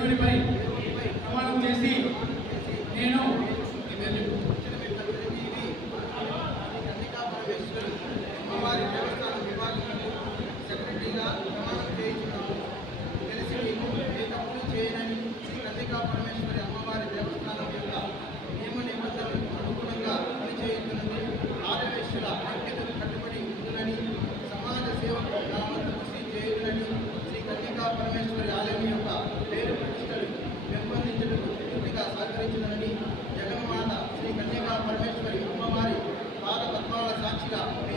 దేవునిపై ప్రమాణం చేసి నేను పూర్తిగా సహకరించిందని జగన్మాత శ్రీ కన్యకా పరమేశ్వరి అమ్మవారి పాద పద్మాల సాక్షిగా మీ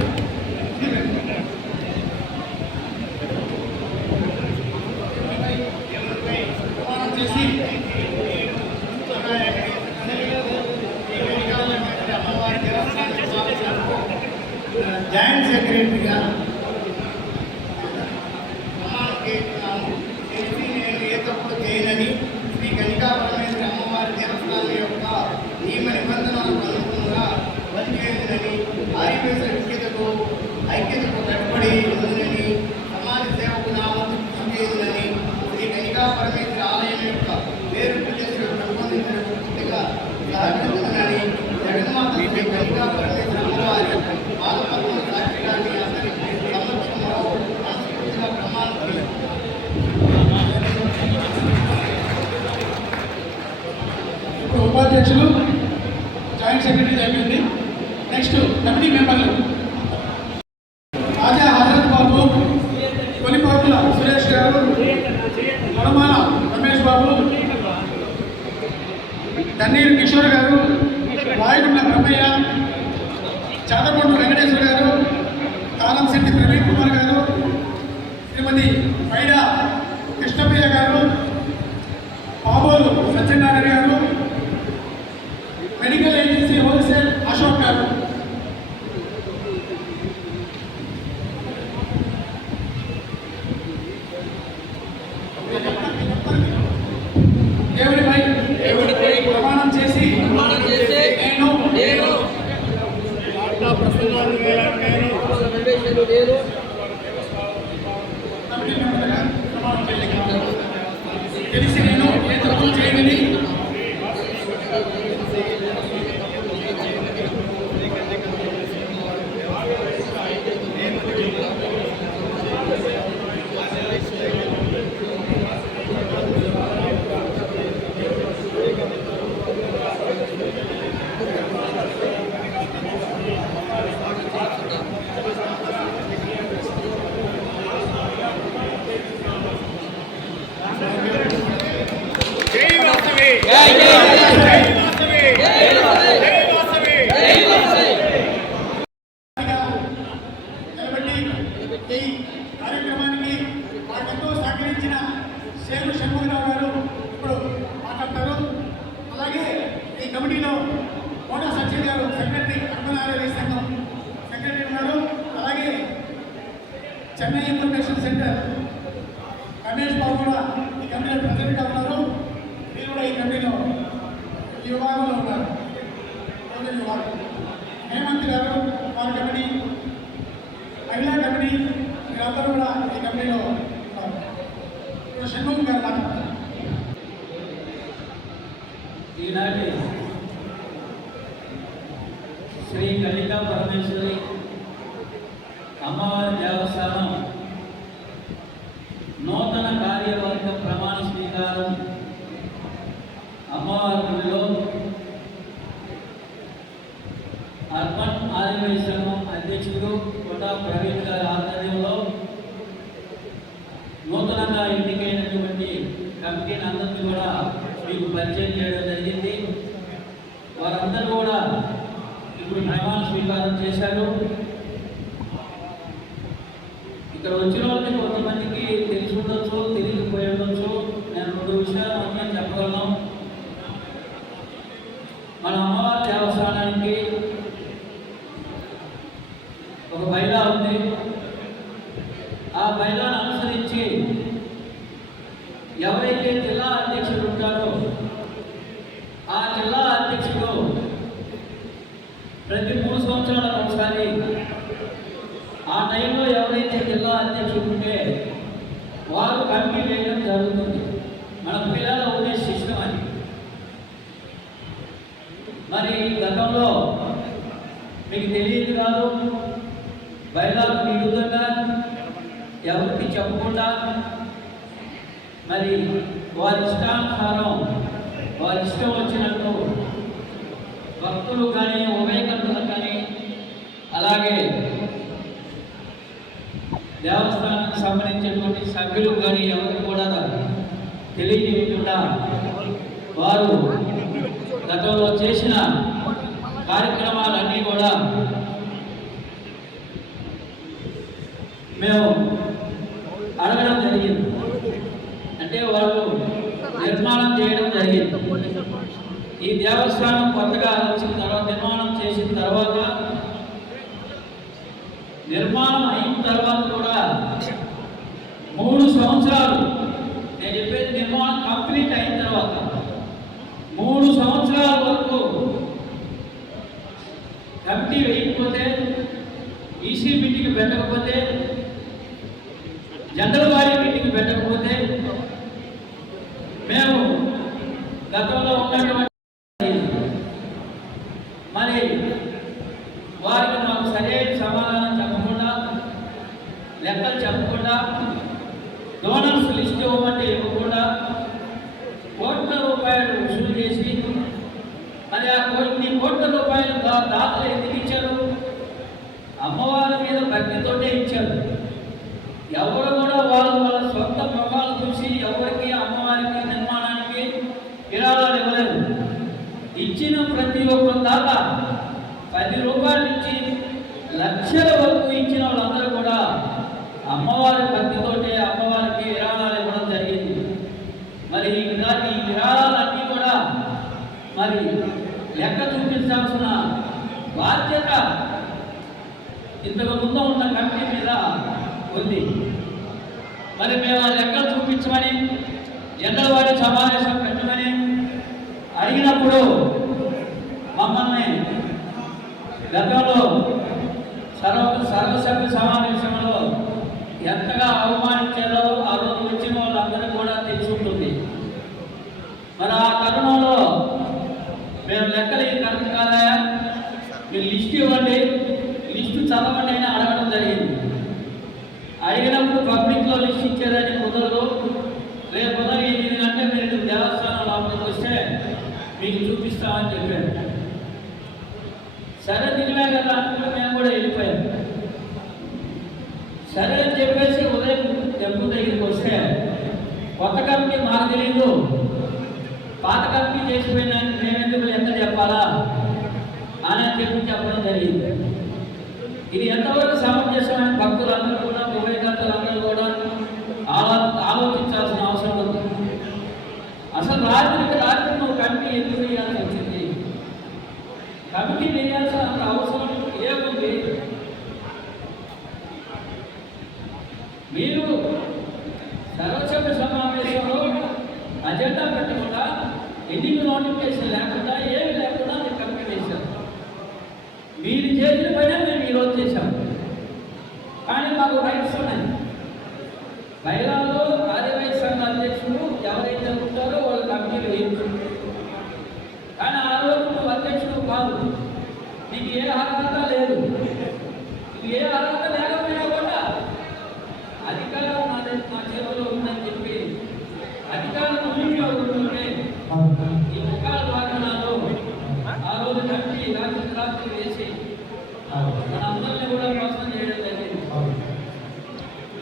సంఘాల యొక్క నియమ నిబంధనలకు అనుగుణంగా పనిచేయదని ఆర్యవేశ ఐక్యతకు ఐక్యతకు కట్టుబడి సమాజ సేవకు నా వంతు కృషి చేయాలని శ్రీ కనికా పరమేశ్వర యొక్క వేరు ప్రదేశం రూపొందించిన పూర్తిగా సహకరిస్తుందని జగన్మాత అమ్మవారి పాదపద్మ ఉపాధ్యక్షులు జాయింట్ సెక్రటరీ అయిపోయింది. నెక్స్ట్ కమిటీ మెంబర్లు అర్బన్ సంఘం అధ్యక్షుడు కొట్టా ప్రవీణ్ గారి ఆధ్వర్యంలో నూతనంగా ఎన్నికైనటువంటి కమిటీని అందరినీ కూడా మీకు పరిచయం చేయడం జరిగింది. వారందరూ కూడా ఇప్పుడు ప్రమాణ స్వీకారం చేశారు. ఇక్కడ వచ్చిన వాళ్ళకి కొంతమందికి తెలిసి ఉండొచ్చు తెలియకపోయి ఉండొచ్చు. నేను రెండు విషయాలు మాత్రం చెప్పగలను. మన అమ్మవారి దేవస్థానానికి ఒక బైలా ఉంది ఆ బైలాను అనుసరించి ఎవరైతే జిల్లా అధ్యక్షుడు ఉంటారో ఆ జిల్లా అధ్యక్షుడు ప్రతి మూడు సంవత్సరాలకు ఒకసారి ఆ టైంలో ఎవరైతే జిల్లా అధ్యక్షుడు ఉంటే వారు కమిటీ వేయడం జరుగుతుంది మన పిల్లల ఉండే సిస్టమ్ అది మరి గతంలో మీకు తెలియదు కాదు బయలాకు విరుద్ధంగా ఎవరికి చెప్పకుండా? మరి వారి ఇష్టానుసారం వారి ఇష్టం వచ్చినట్టు భక్తులు కానీ ఉభయకర్తలు కానీ అలాగే దేవస్థానానికి సంబంధించినటువంటి సభ్యులు కానీ ఎవరికి కూడా తెలియజేయకుండా వారు గతంలో చేసిన కార్యక్రమాలన్నీ కూడా మేము అడగడం జరిగింది. అంటే వాళ్ళు నిర్మాణం చేయడం జరిగింది. ఈ దేవస్థానం కొత్తగా వచ్చిన తర్వాత నిర్మాణం చేసిన తర్వాత నిర్మాణం అయిన తర్వాత కూడా మూడు సంవత్సరాలు నేను చెప్పేది నిర్మాణం కంప్లీట్ అయిన తర్వాత మూడు సంవత్సరాల వరకు కమిటీ వేయకపోతే ఈసీ మీటింగ్ పెట్టకపోతే జనరల్ వారి మీటింగ్ పెట్టకపోతే మేము గతంలో ఉన్నటువంటి మరి వారికి మాకు సరైన సమాధానం చెప్పకుండా లెక్కలు చెప్పకుండా డోనర్స్ లిస్ట్ ఇవ్వమంటే ఇవ్వకుండా కోట్ల రూపాయలు వసూలు చేసి మరి ఆ కోట్ల రూపాయలు దా- దాతలు ఎందుకు ఇచ్చారు? అమ్మవారి మీద భక్తితోటే ఇచ్చారు. ఎవరు కూడా వాళ్ళు వాళ్ళ సొంత ముఖాలు చూసి ఎవరికి అమ్మవారికి నిర్మాణానికి విరాళాలు ఇవ్వలేదు. ఇచ్చిన ప్రతి ఒక్క దాత పది రూపాయలు ఇచ్చి లక్షల వరకు ఇచ్చిన వాళ్ళందరూ కూడా అమ్మవారి భక్తితోటే అమ్మవారికి విరాళాలు ఇవ్వడం జరిగింది. మరి ఈ విరా ఈ విరాళాలన్నీ కూడా మరి లెక్క చూపించాల్సిన బాధ్యత ఇంతకు ముందు ఉన్న కమిటీ మీద ఉంది. మరి మేము ఆ లెక్కలు చూపించమని జనరల్వాడి సమావేశం పెట్టమని అడిగినప్పుడు మమ్మల్ని గతంలో సర్వ సర్వసభ్య సమావేశంలో ఎంతగా అవమానించారో ఆ రోజు వచ్చిన వాళ్ళందరూ కూడా తెలిసి ఉంటుంది. మరి ఆ మేము లెక్కలు కరెక్ట్ కాదా? మీరు లిస్ట్ ఇవ్వండి. లిస్టు చదవండి అని అడగడం జరిగింది. అడిగినప్పుడు పబ్లిక్లో లిస్ట్ ఇచ్చేదని కుదరదు. రేపు ఉదయం ఎనిమిది గంటల మీరు దేవస్థానం లోపలికి వస్తే మీకు చూపిస్తామని చెప్పారు. సరే దిగిలే కదా అనుకుని మేము కూడా వెళ్ళిపోయాం. సరే అని చెప్పేసి ఉదయం టెంపుల్ దగ్గరికి వస్తే కొత్త కమిటీ మాకు తెలియదు పాత కమిటీ చేసిపోయినా అని చెప్పి చెప్పడం జరిగింది. ఇది ఎంతవరకు సమంజసమైన భక్తులందరూ కూడా వివేకంతులందరూ కూడా ఆలో ఆలోచించాల్సిన అవసరం ఉంది. అసలు రాత్రికి రాత్రి నువ్వు కమిటీ ఎందుకు వేయాల్సి వచ్చింది? కమిటీ వేయాల్సిన అంత అవసరం ఏముంది? మీరు సర్వసభ్య సమావేశంలో అజెండా పెట్టకుండా ఎన్ని నోటిఫికేషన్ లేక ఏమి లేకుండా మీరు కమిటీ వేశారు మీరు చేసిన పైన మేము ఈరోజు చేశాం కానీ రైట్స్ ఉన్నాయి. మహిళల్లో ఆదివాసీ సంఘ అధ్యక్షులు ఎవరైతే ఉంటారో వాళ్ళు కమిటీలు వేయచ్చు కానీ ఆ రోజు నువ్వు అధ్యక్షుడు కాదు. నీకు ఏ అర్హత లేదు. నీకు ఏ అర్హత లేకపోయినా కూడా అధికారం నా మా చేతిలో ఉందని చెప్పి అధికారం ఊరిలో ఉంటుంటే ఈ ముఖాల వాహనాలు ఆ రోజు కమిటీ రాత్రి రాత్రి వేసి మన అందరినీ కూడా మోసం చేయడం జరిగింది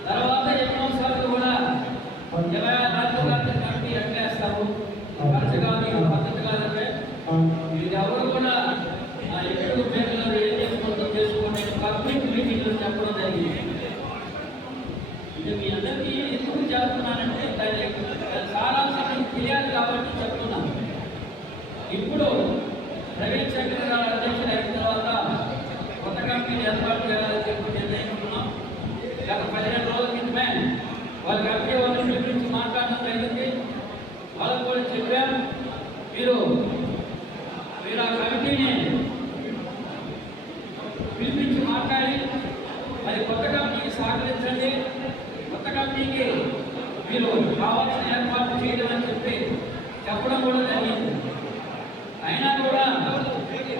తర్వాత ఎన్నో సార్లు కూడా ఇరవై ఆరు రాత్రి రాత్రి కట్టి ఖర్చు కానీ పద్ధతి కాదంటే ఎవరు కూడా ఆ పేర్లు ఏం చేసుకోండి పబ్లిక్ చెప్పడం జరిగింది ఇది మీ అందరికీ ఎందుకు చేస్తున్నానంటే దాని సారాంశం తెలియాలి కాబట్టి చెప్తున్నాను ఇప్పుడు ప్రవీణ్ శంకర్ గారు అధ్యక్షుడు అయిన తర్వాత కొత్త కంపెనీ ఏర్పాటు చేయాలని చెప్పి నిర్ణయించుకున్నాం గత పదిహేను రోజుల క్రితమే వాళ్ళ గురించి మాట్లాడడం జరిగింది వాళ్ళకు కూడా చెప్పాం మీరు మీరు ఆ కమిటీని పిలిపించి మాట్లాడి మరి కొత్త కంపెనీకి సహకరించండి కొత్త కంపెనీకి మీరు కావాల్సిన ఏర్పాటు చేయడం అని చెప్పి చెప్పడం కూడా జరిగింది. అయినా కూడా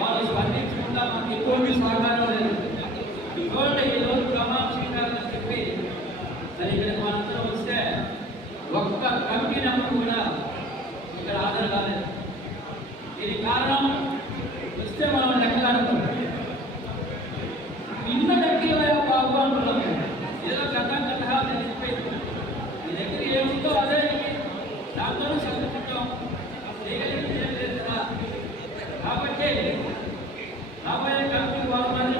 వాళ్ళు స్పందించకుండా మాకు ఎటువంటి సహకారం లేదు. ఇటువంటి ఈ రోజు ప్రమాణ స్వీకారం అని చెప్పి మరి ఇక్కడ మనందరం వస్తే ఒక్క కమిటీ నెంబర్ కూడా ఇక్కడ హాజరు కాలేదు. దీనికి కారణం వస్తే మనం లెక్కలాడతాం ఏముందో అదే దాంతో చదువుకుంటాం చేయగలిగింది ఏం లేదు కదా. కాబట్టి రాబోయే కమిటీ వాళ్ళని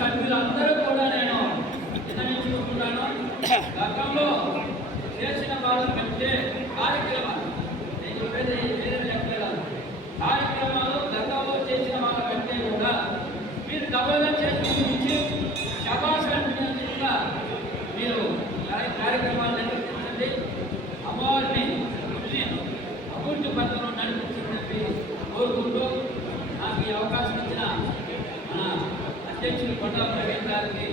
కమిటీ సభ్యులందరూ కూడా నేను విన్నవించుకుంటున్నాను గతంలో చేసిన వాళ్ళ కంటే కార్యక్రమాలు నేను చెప్పేది వేరే చెప్పలేదు కార్యక్రమాలు గతంలో చేసిన వాళ్ళ కంటే కూడా మీరు డబ్బుగా చేసి ఇచ్చి శబాసంగా మీరు కార్య- కార్యక్రమాలు నిర్వహించండి అమ్మవారిని అభివృద్ధి పథకంలో అధ్యక్షులు కొండ ప్రవీణ్ గారికి